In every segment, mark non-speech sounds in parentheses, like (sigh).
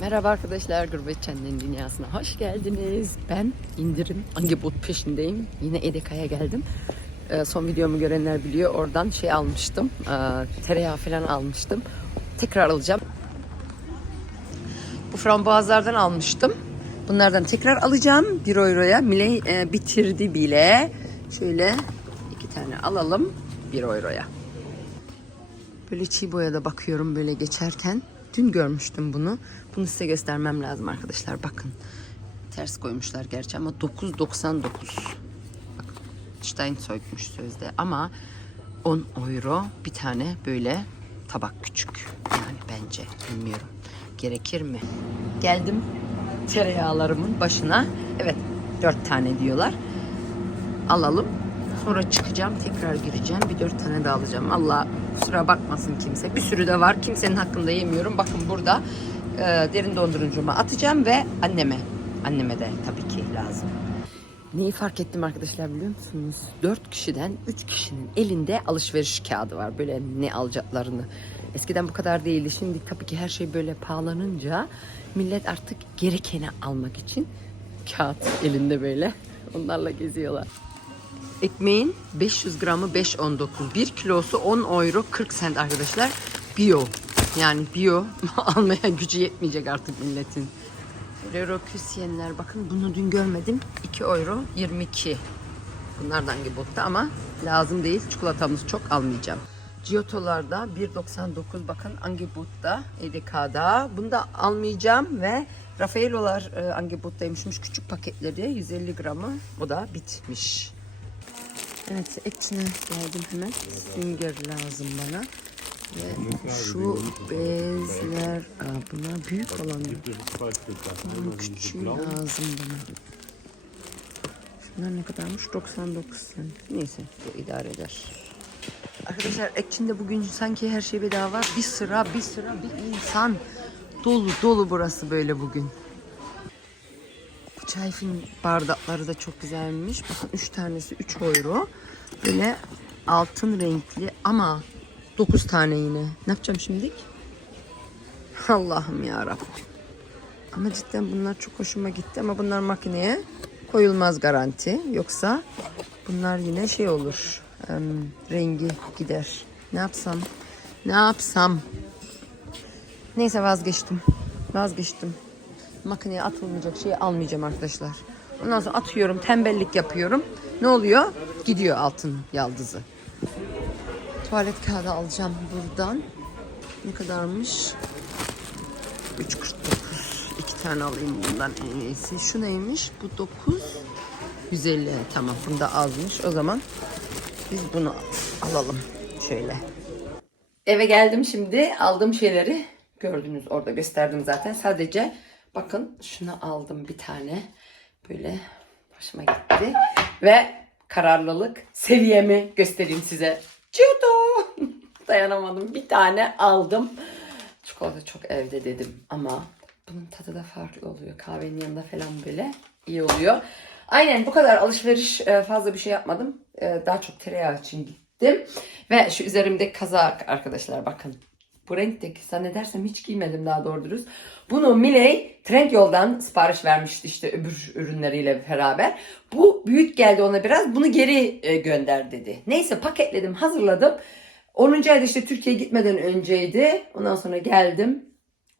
Merhaba arkadaşlar, Gurbetçenlerin Dünyası'na hoş geldiniz. Ben indirim Angebot peşindeyim. Yine Edeka'ya geldim. Ee, son videomu görenler biliyor. Oradan şey almıştım. Ee, tereyağı falan almıştım. Tekrar alacağım. Bu frambuazlardan almıştım. Bunlardan tekrar alacağım 1 euroya. Miley e, bitirdi bile. Şöyle iki tane alalım 1 euroya. Böyle çiğ boyada bakıyorum böyle geçerken. Dün görmüştüm bunu. Bunu size göstermem lazım arkadaşlar. Bakın. Ters koymuşlar gerçi ama 9.99. Bakın. Stein sökmüş sözde ama 10 euro bir tane böyle tabak küçük. Yani bence bilmiyorum. Gerekir mi? Geldim tereyağlarımın başına. Evet 4 tane diyorlar. Alalım. Sonra çıkacağım tekrar gireceğim. Bir dört tane daha alacağım. Allah kusura bakmasın kimse. Bir sürü de var. Kimsenin hakkında yemiyorum. Bakın burada e, derin dondurucuma atacağım ve anneme. Anneme de tabii ki lazım. Neyi fark ettim arkadaşlar biliyor musunuz? Dört kişiden üç kişinin elinde alışveriş kağıdı var. Böyle ne alacaklarını. Eskiden bu kadar değildi. Şimdi tabii ki her şey böyle pahalanınca millet artık gerekeni almak için kağıt elinde böyle. Onlarla geziyorlar. Ekmeğin 500 gramı 5.19. 1 kilosu 10 euro 40 sent arkadaşlar. Bio. Yani bio (laughs) almaya gücü yetmeyecek artık milletin. Ferrero Küsyenler bakın bunu dün görmedim. 2 euro 22. Bunlardan gibi botta ama lazım değil. Çikolatamız çok almayacağım. Giotto'larda 1.99 bakın Angebot'ta, EDK'da. Bunu da almayacağım ve Raffaello'lar e, Angebot'taymışmış küçük paketleri 150 gramı. O da bitmiş. Evet etine geldim hemen. Sünger lazım bana. Ve şu bezler, aa, bunlar büyük olan? Bunun küçüğü lazım bana. Şunlar ne kadarmış? 99 cent. Neyse bu idare eder. Arkadaşlar Ekçin'de bugün sanki her şey bedava. Bir sıra bir sıra bir insan. Dolu dolu burası böyle bugün. Çayfin bardakları da çok güzelmiş. Bakın 3 tanesi 3 euro. Böyle altın renkli ama 9 tane yine. Ne yapacağım şimdi? Allah'ım ya Rabbim. Ama cidden bunlar çok hoşuma gitti ama bunlar makineye koyulmaz garanti. Yoksa bunlar yine şey olur. rengi gider. Ne yapsam? Ne yapsam? Neyse vazgeçtim. Vazgeçtim makineye atılmayacak şeyi almayacağım arkadaşlar. Ondan sonra atıyorum, tembellik yapıyorum. Ne oluyor? Gidiyor altın yaldızı. Tuvalet kağıdı alacağım buradan. Ne kadarmış? 3.49. İki tane alayım bundan en iyisi. Şu neymiş? Bu 9. 150. Tamam. Bunda azmış. O zaman biz bunu alalım. Şöyle. Eve geldim şimdi. Aldığım şeyleri gördünüz orada gösterdim zaten. Sadece bakın şunu aldım bir tane. Böyle hoşuma gitti. Ve kararlılık seviyemi göstereyim size. Ciuto! (laughs) Dayanamadım. Bir tane aldım. Çikolata çok evde dedim ama bunun tadı da farklı oluyor. Kahvenin yanında falan böyle iyi oluyor. Aynen bu kadar alışveriş e, fazla bir şey yapmadım. E, Daha çok tereyağı için gittim. Ve şu üzerimdeki kazak arkadaşlar bakın. Bu renkteki zannedersem hiç giymedim daha doğru dürüst. Bunu Miley Trendyol'dan sipariş vermişti işte öbür ürünleriyle beraber. Bu büyük geldi ona biraz. Bunu geri e, gönder dedi. Neyse paketledim, hazırladım. 10. ayda işte Türkiye'ye gitmeden önceydi. Ondan sonra geldim.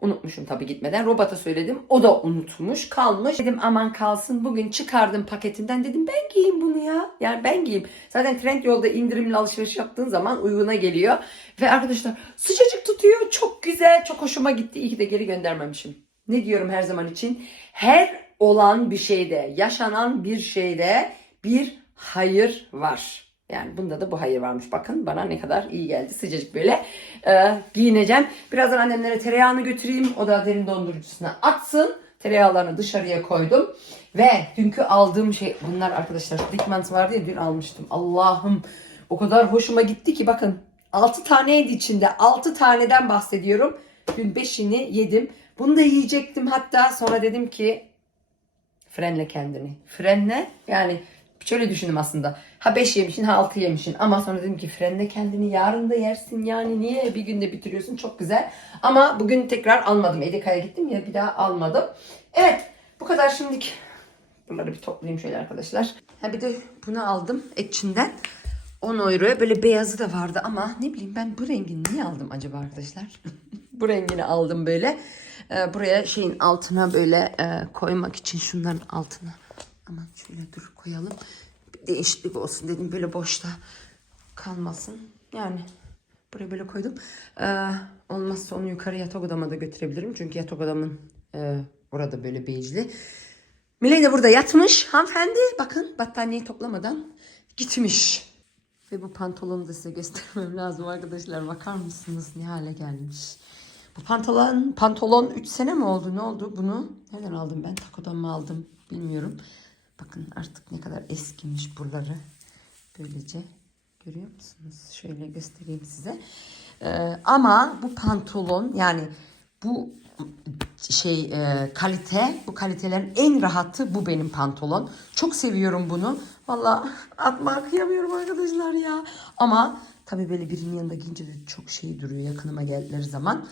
Unutmuşum tabii gitmeden. Robota söyledim. O da unutmuş. Kalmış. Dedim aman kalsın. Bugün çıkardım paketinden. Dedim ben giyeyim bunu ya. Yani ben giyeyim. Zaten Trendyol'da indirimli alışveriş yaptığın zaman uyguna geliyor. Ve arkadaşlar sıcacık tutuyor. Çok güzel. Çok hoşuma gitti. İyi ki de geri göndermemişim. Ne diyorum her zaman için? Her olan bir şeyde, yaşanan bir şeyde bir hayır var. Yani bunda da bu hayır varmış. Bakın bana ne kadar iyi geldi. Sıcacık böyle e, giyineceğim. Birazdan annemlere tereyağını götüreyim. O da derin dondurucusuna atsın. Tereyağlarını dışarıya koydum. Ve dünkü aldığım şey bunlar arkadaşlar. Dickmans vardı ya dün almıştım. Allah'ım o kadar hoşuma gitti ki bakın 6 taneydi içinde. 6 taneden bahsediyorum. Dün 5'ini yedim. Bunu da yiyecektim hatta sonra dedim ki frenle kendini. Frenle yani Şöyle düşündüm aslında. Ha 5 yemişsin ha 6 yemişsin. Ama sonra dedim ki frenle kendini yarın da yersin yani. Niye bir günde bitiriyorsun? Çok güzel. Ama bugün tekrar almadım. Edeka'ya gittim ya bir daha almadım. Evet bu kadar şimdilik. Bunları bir toplayayım şöyle arkadaşlar. Ha bir de bunu aldım Etçin'den. 10 euroya böyle beyazı da vardı ama ne bileyim ben bu rengini niye aldım acaba arkadaşlar? (laughs) bu rengini aldım böyle. Ee, buraya şeyin altına böyle e, koymak için şunların altına. Aman şöyle dur koyalım. Değişiklik olsun dedim böyle boşta kalmasın. Yani buraya böyle koydum. Ee, olmazsa onu yukarı yatak odama da götürebilirim. Çünkü yatak odamın e, orada böyle bejli. Miley de burada yatmış hanımefendi. Bakın battaniyeyi toplamadan gitmiş. Ve bu pantolonu da size göstermem lazım arkadaşlar. Bakar mısınız ne hale gelmiş. Bu pantolon pantolon 3 sene mi oldu? Ne oldu bunu? Nereden aldım ben? Takodan mı aldım? Bilmiyorum. Bakın artık ne kadar eskimiş buraları. Böylece görüyor musunuz? Şöyle göstereyim size. Ee, ama bu pantolon yani bu şey e, kalite bu kalitelerin en rahatı bu benim pantolon. Çok seviyorum bunu. Valla atma kıyamıyorum arkadaşlar ya. Ama tabii böyle birinin yanında giyince de çok şey duruyor yakınıma geldikleri zaman.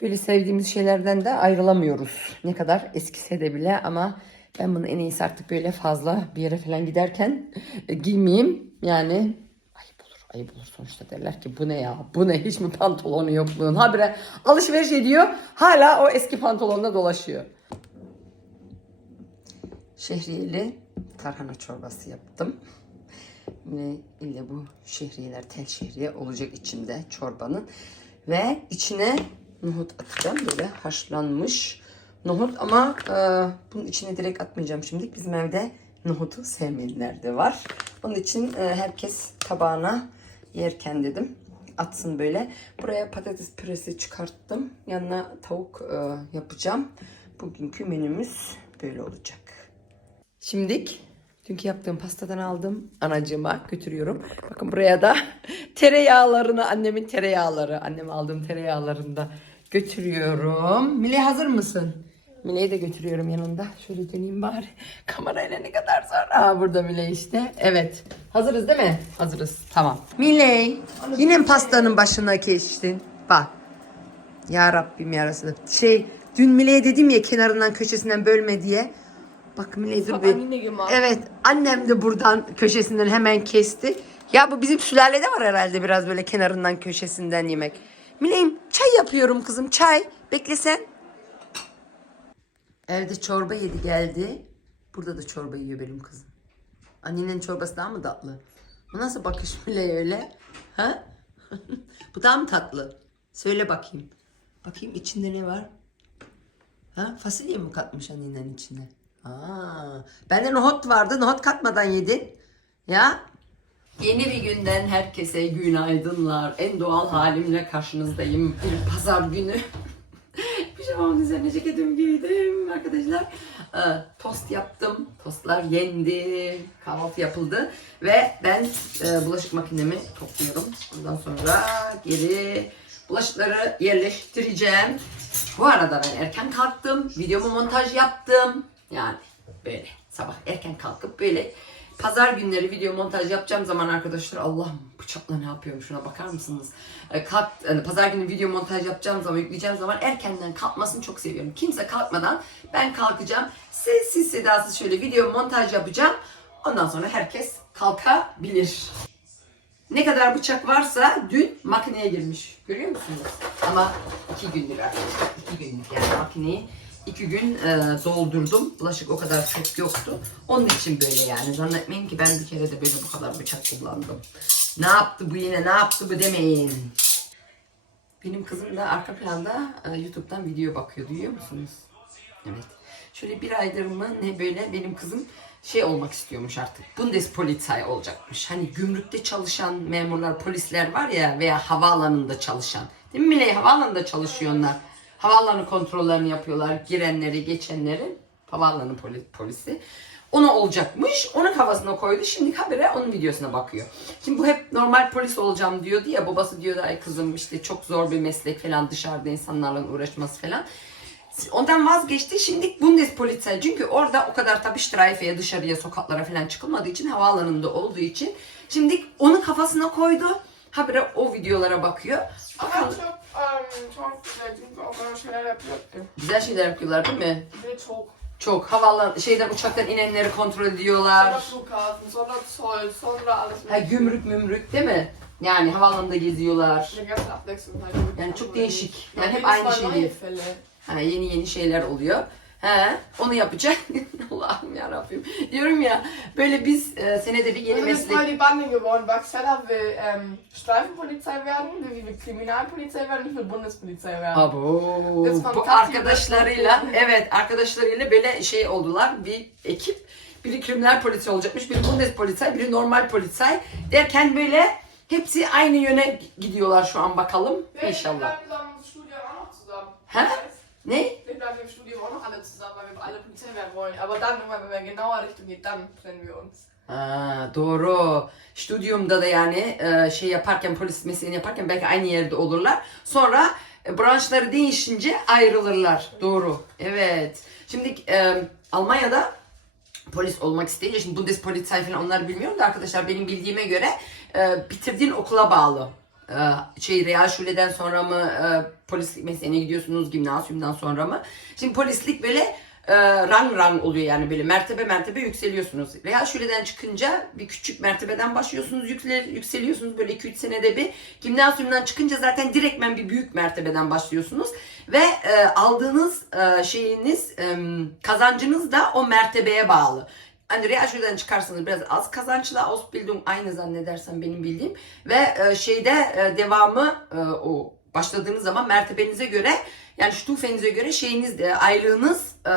Böyle sevdiğimiz şeylerden de ayrılamıyoruz. Ne kadar eskise de bile ama ben bunu en iyisi artık böyle fazla bir yere falan giderken e, giymeyeyim. Yani ayıp olur ayıp olur sonuçta derler ki bu ne ya bu ne hiç mi pantolonu yok bunun habire alışveriş ediyor hala o eski pantolonla dolaşıyor. Şehriyeli tarhana çorbası yaptım. Yine ille bu şehriyeler tel şehriye olacak içinde çorbanın. Ve içine nohut atacağım. Böyle haşlanmış nohut ama e, bunun içine direkt atmayacağım şimdi. Bizim evde nohutu sevmeyenler de var. Onun için e, herkes tabağına yerken dedim atsın böyle. Buraya patates püresi çıkarttım. Yanına tavuk e, yapacağım. Bugünkü menümüz böyle olacak. Şimdilik dünkü yaptığım pastadan aldım. Anacığıma götürüyorum. Bakın buraya da (laughs) tereyağlarını, annemin tereyağları, annem aldığım tereyağlarını da götürüyorum. Mile hazır mısın? Mile'yi de götürüyorum yanında. Şöyle döneyim bari. (laughs) Kamerayla ne kadar sonra. Aa, burada Mile işte. Evet. Hazırız değil mi? Hazırız. Tamam. Mile. Yine mi pastanın başına geçtin? Bak. Ya Rabbim ya Resulallah. Şey dün Mile'ye dedim ya kenarından köşesinden bölme diye. Bak Mile dur bir. Evet annem de buradan köşesinden hemen kesti. Ya bu bizim sülalede var herhalde biraz böyle kenarından köşesinden yemek. Mileyim çay yapıyorum kızım çay. Beklesen. Evde çorba yedi geldi. Burada da çorba yiyor benim kızım. Annenin çorbası daha mı tatlı? Bu nasıl bakış (laughs) Miley öyle? Ha? (laughs) bu daha mı tatlı? Söyle bakayım. Bakayım içinde ne var? Ha? Fasulye mi katmış annenin içine? Aa, bende nohut vardı. Nohut katmadan yedin. Ya? Yeni bir günden herkese günaydınlar. En doğal halimle karşınızdayım. Bir pazar günü. (laughs) Pijamamın üzerine ceketimi giydim arkadaşlar. Ee, tost yaptım. Tostlar yendi. Kahvaltı yapıldı. Ve ben e, bulaşık makinemi topluyorum. Ondan sonra geri bulaşıkları yerleştireceğim. Bu arada ben erken kalktım. Videomu montaj yaptım. Yani böyle sabah erken kalkıp böyle pazar günleri video montaj yapacağım zaman arkadaşlar Allah'ım bıçakla ne yapıyorum şuna bakar mısınız? Ee, kalk, yani pazar günü video montaj yapacağım zaman yükleyeceğim zaman erkenden kalkmasını çok seviyorum. Kimse kalkmadan ben kalkacağım. Sessiz sedasız şöyle video montaj yapacağım. Ondan sonra herkes kalkabilir. Ne kadar bıçak varsa dün makineye girmiş. Görüyor musunuz? Ama iki gündür arkadaşlar. iki günlük yani makineyi iki gün e, doldurdum. Bulaşık o kadar çok yoktu. Onun için böyle yani. Zannetmeyin ki ben bir kere de böyle bu kadar bıçak kullandım. Ne yaptı bu yine ne yaptı bu demeyin. Benim kızım da arka planda e, YouTube'dan video bakıyor. Duyuyor musunuz? Evet. Şöyle bir aydır mı ne böyle benim kızım şey olmak istiyormuş artık. Bundespolizei olacakmış. Hani gümrükte çalışan memurlar, polisler var ya veya havaalanında çalışan. Değil mi Miley? Havaalanında çalışıyor onlar. Havaalanı kontrollerini yapıyorlar. Girenleri, geçenleri. Havaalanı poli- polisi. Ona olacakmış. Onun kafasına koydu. Şimdi habire onun videosuna bakıyor. Şimdi bu hep normal polis olacağım diyordu ya. Babası diyordu ay kızım işte çok zor bir meslek falan dışarıda insanlarla uğraşması falan. Ondan vazgeçti. Şimdi Bundespolizei. Çünkü orada o kadar tabii Streife'ye dışarıya sokaklara falan çıkılmadığı için havaalanında olduğu için. Şimdi onu kafasına koydu. Habire o videolara bakıyor. Bakalım. Um, çok güzel çünkü o kadar şeyler yapıyordu. Güzel şeyler yapıyorlar değil mi? Ve çok. Çok havalan şeyden uçaktan inenleri kontrol ediyorlar. Sonra Flughafen, sonra Zoll, sonra alles Ha, gümrük mümrük değil mi? Yani havaalanında geziyorlar. Yani çok değişik. Yani hep aynı şey değil. Ha, yeni yeni şeyler oluyor. He, onu yapacak. (laughs) Allah'ım ya Rabbim. Diyorum ya böyle biz e, senede bir yeni Wir sind jetzt meslek mal die Bande geworden. Baxella will ähm, Streifenpolizei werden, will Kriminalpolizei werden, ich will Bundespolizei werden. Abo. Bu arkadaşlarıyla (laughs) evet arkadaşlarıyla böyle şey oldular bir ekip. Biri kriminal polisi olacakmış, biri Bundespolizei, biri normal polizei derken böyle hepsi aynı yöne gidiyorlar şu an bakalım Wir inşallah. bleiben zusammen im Studium auch noch zusammen. Hä? Weißt? Ne? Wir bleiben im Studium auch noch alle zusammen, weil wir alle Polizei werden wollen. Aber dann, wenn wir in genauer Richtung geht, dann trennen wir uns. Aa, doğru. Stüdyumda da yani e, şey yaparken polis mesleğini yaparken belki aynı yerde olurlar. Sonra e, branşları değişince ayrılırlar. Doğru. Evet. Şimdi e, Almanya'da polis olmak isteyince şimdi Bundespolizei falan onları bilmiyorum da arkadaşlar benim bildiğime göre e, bitirdiğin okula bağlı. E, şey Realschule'den sonra mı e, polislik mesleğine gidiyorsunuz gimnazyumdan sonra mı? Şimdi polislik böyle e, rang rang oluyor yani böyle mertebe mertebe yükseliyorsunuz. Realschule'den çıkınca bir küçük mertebeden başlıyorsunuz yüksel, yükseliyorsunuz böyle 2-3 senede bir. Gimnazyumdan çıkınca zaten direktmen bir büyük mertebeden başlıyorsunuz. Ve e, aldığınız şeyiniz kazancınız da o mertebeye bağlı. Hani Realschule'den çıkarsanız biraz az kazançlı Ausbildung aynı zannedersem benim bildiğim ve e, şeyde e, devamı e, o başladığınız zaman mertebenize göre yani stufenize göre şeyiniz de aylığınız e,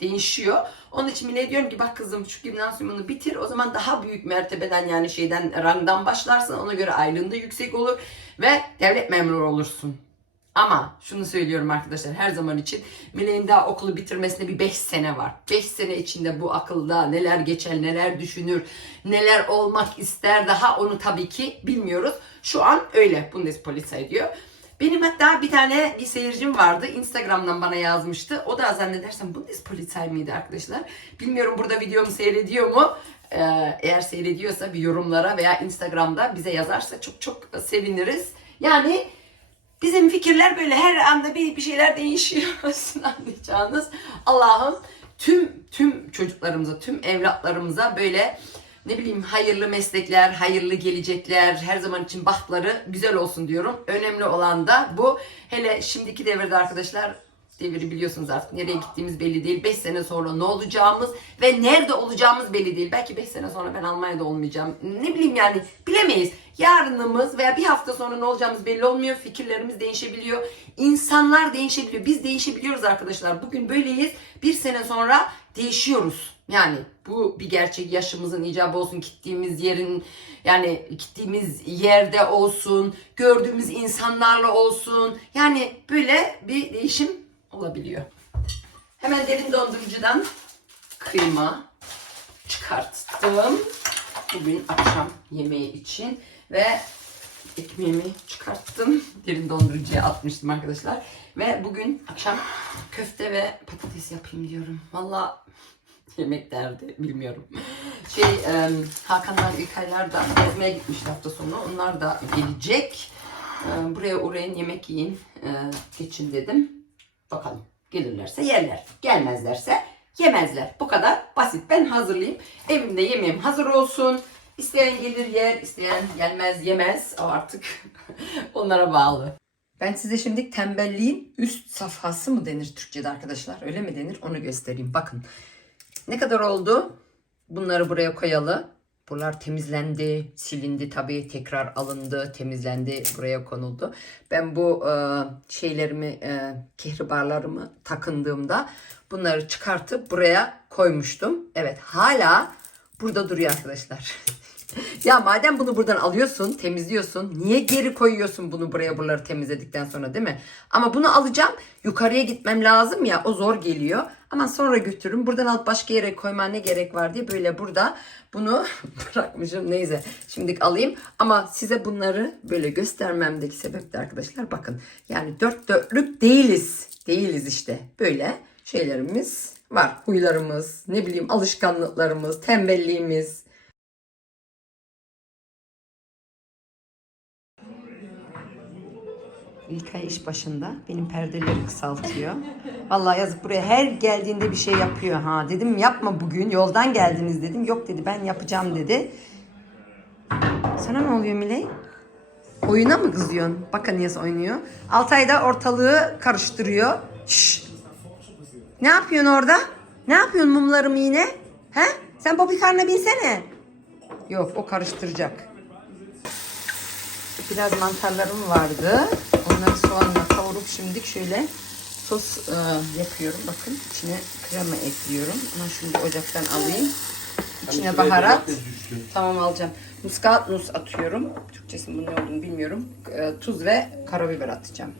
değişiyor. Onun için bile diyorum ki bak kızım şu gimnasyumunu bitir o zaman daha büyük mertebeden yani şeyden rangdan başlarsın ona göre aylığın da yüksek olur ve devlet memuru olursun. Ama şunu söylüyorum arkadaşlar her zaman için Miley'in daha okulu bitirmesine bir 5 sene var. 5 sene içinde bu akılda neler geçer, neler düşünür, neler olmak ister daha onu tabii ki bilmiyoruz. Şu an öyle Bundespolizei diyor. Benim hatta bir tane bir seyircim vardı. Instagram'dan bana yazmıştı. O da zannedersem Bundespolizei miydi arkadaşlar? Bilmiyorum burada videomu seyrediyor mu? Ee, eğer seyrediyorsa bir yorumlara veya Instagram'da bize yazarsa çok çok seviniriz. Yani Bizim fikirler böyle her anda bir, bir şeyler değişiyor. (laughs) Sizin anlayacağınız. Allah'ım tüm tüm çocuklarımıza, tüm evlatlarımıza böyle ne bileyim hayırlı meslekler, hayırlı gelecekler, her zaman için bahtları güzel olsun diyorum. Önemli olan da bu. Hele şimdiki devirde arkadaşlar devri biliyorsunuz artık nereye gittiğimiz belli değil. 5 sene sonra ne olacağımız ve nerede olacağımız belli değil. Belki 5 sene sonra ben Almanya'da olmayacağım. Ne bileyim yani bilemeyiz. Yarınımız veya bir hafta sonra ne olacağımız belli olmuyor. Fikirlerimiz değişebiliyor. İnsanlar değişebiliyor. Biz değişebiliyoruz arkadaşlar. Bugün böyleyiz. Bir sene sonra değişiyoruz. Yani bu bir gerçek yaşımızın icabı olsun, gittiğimiz yerin yani gittiğimiz yerde olsun, gördüğümüz insanlarla olsun. Yani böyle bir değişim olabiliyor. Hemen derin dondurucudan kıyma çıkarttım. Bugün akşam yemeği için ve ekmeğimi çıkarttım. Derin dondurucuya atmıştım arkadaşlar. Ve bugün akşam köfte ve patates yapayım diyorum. Valla yemek derdi bilmiyorum. Şey e, Hakanlar İlkaylar da gezmeye gitmişti hafta sonu. Onlar da gelecek. Buraya uğrayın yemek yiyin e, geçin dedim. Bakalım gelirlerse yerler. Gelmezlerse yemezler. Bu kadar basit. Ben hazırlayayım. Evimde yemeğim hazır olsun. İsteyen gelir yer, isteyen gelmez yemez. O artık (laughs) onlara bağlı. Ben size şimdi tembelliğin üst safhası mı denir Türkçe'de arkadaşlar? Öyle mi denir? Onu göstereyim. Bakın. Ne kadar oldu? Bunları buraya koyalı. Buralar temizlendi, silindi tabii tekrar alındı, temizlendi, buraya konuldu. Ben bu e, şeylerimi, e, kehribarlarımı takındığımda bunları çıkartıp buraya koymuştum. Evet hala burada duruyor arkadaşlar. (laughs) ya madem bunu buradan alıyorsun, temizliyorsun, niye geri koyuyorsun bunu buraya buraları temizledikten sonra değil mi? Ama bunu alacağım, yukarıya gitmem lazım ya, o zor geliyor. Ama sonra götürürüm. Buradan alıp başka yere koyma ne gerek var diye böyle burada bunu (laughs) bırakmışım. Neyse şimdilik alayım. Ama size bunları böyle göstermemdeki sebep de arkadaşlar bakın. Yani dört dörtlük değiliz. Değiliz işte. Böyle şeylerimiz var. Huylarımız, ne bileyim alışkanlıklarımız, tembelliğimiz. İlkay iş başında. Benim perdeleri kısaltıyor. Vallahi yazık buraya her geldiğinde bir şey yapıyor ha. Dedim yapma bugün yoldan geldiniz dedim. Yok dedi ben yapacağım dedi. Sana ne oluyor Miley? Oyuna mı kızıyorsun? Bakın nasıl oynuyor. Altay da ortalığı karıştırıyor. Şşş. Ne yapıyorsun orada? Ne yapıyorsun mumlarımı yine? He? Sen Bobby karına binsene. Yok o karıştıracak. Biraz mantarlarım vardı. Onları soğanla kavurup şimdilik şöyle sos e, yapıyorum. Bakın içine krema ekliyorum. Ama şimdi ocaktan alayım. İçine baharat. Tamam alacağım. Muskat nus atıyorum. Türkçesinin bunun ne olduğunu bilmiyorum. E, tuz ve karabiber atacağım.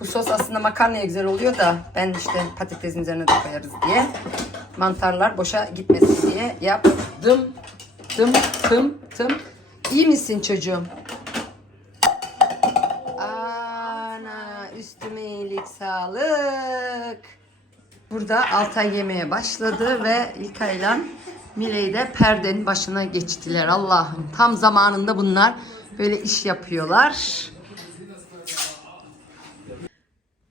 Bu sos aslında makarnaya güzel oluyor da ben işte patatesin üzerine de koyarız diye mantarlar boşa gitmesin diye yaptım. Dım tım tım. İyi misin çocuğum? Sağlık. Burada Altay yemeye başladı ve İlkay'la Mirey de perdenin başına geçtiler. Allah'ım tam zamanında bunlar böyle iş yapıyorlar.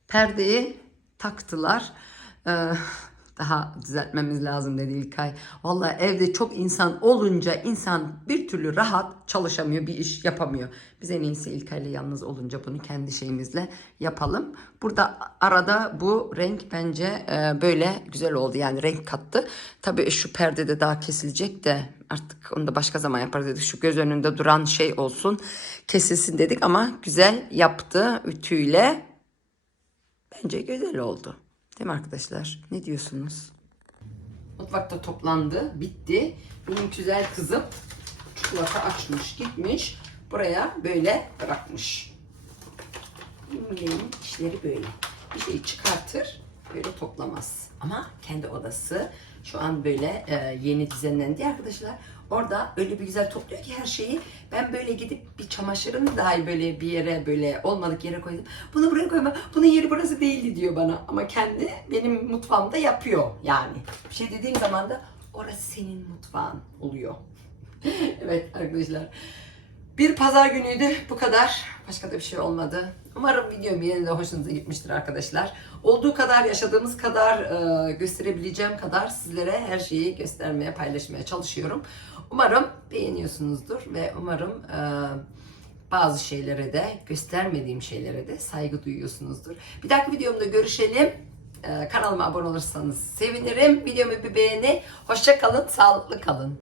Perdeyi taktılar. Ee, daha düzeltmemiz lazım dedi İlkay. Vallahi evde çok insan olunca insan bir türlü rahat çalışamıyor, bir iş yapamıyor. Biz en iyisi İlkay'la yalnız olunca bunu kendi şeyimizle yapalım. Burada arada bu renk bence e, böyle güzel oldu. Yani renk kattı. Tabii şu perdede daha kesilecek de artık onu da başka zaman yaparız dedik. Şu göz önünde duran şey olsun kesilsin dedik ama güzel yaptı ütüyle. Bence güzel oldu. Değil arkadaşlar? Ne diyorsunuz? Mutfakta toplandı. Bitti. Benim güzel kızım çikolata açmış gitmiş. Buraya böyle bırakmış. Mile'nin işleri böyle. Bir şey çıkartır böyle toplamaz. Ama kendi odası şu an böyle e, yeni düzenlendi arkadaşlar. Orada öyle bir güzel topluyor ki her şeyi. Ben böyle gidip bir çamaşırını dahi böyle bir yere böyle olmadık yere koydum. Bunu buraya koyma. Bunun yeri burası değildi diyor bana. Ama kendi benim mutfağımda yapıyor yani. Bir şey dediğim zaman da orası senin mutfağın oluyor. (laughs) evet arkadaşlar. Bir pazar günüydü. Bu kadar. Başka da bir şey olmadı. Umarım videom yine de hoşunuza gitmiştir arkadaşlar. Olduğu kadar, yaşadığımız kadar, e, gösterebileceğim kadar sizlere her şeyi göstermeye, paylaşmaya çalışıyorum. Umarım beğeniyorsunuzdur ve umarım e, bazı şeylere de, göstermediğim şeylere de saygı duyuyorsunuzdur. Bir dahaki videomda görüşelim. E, kanalıma abone olursanız sevinirim. Videomu bir beğeni. Hoşça kalın, sağlıklı kalın.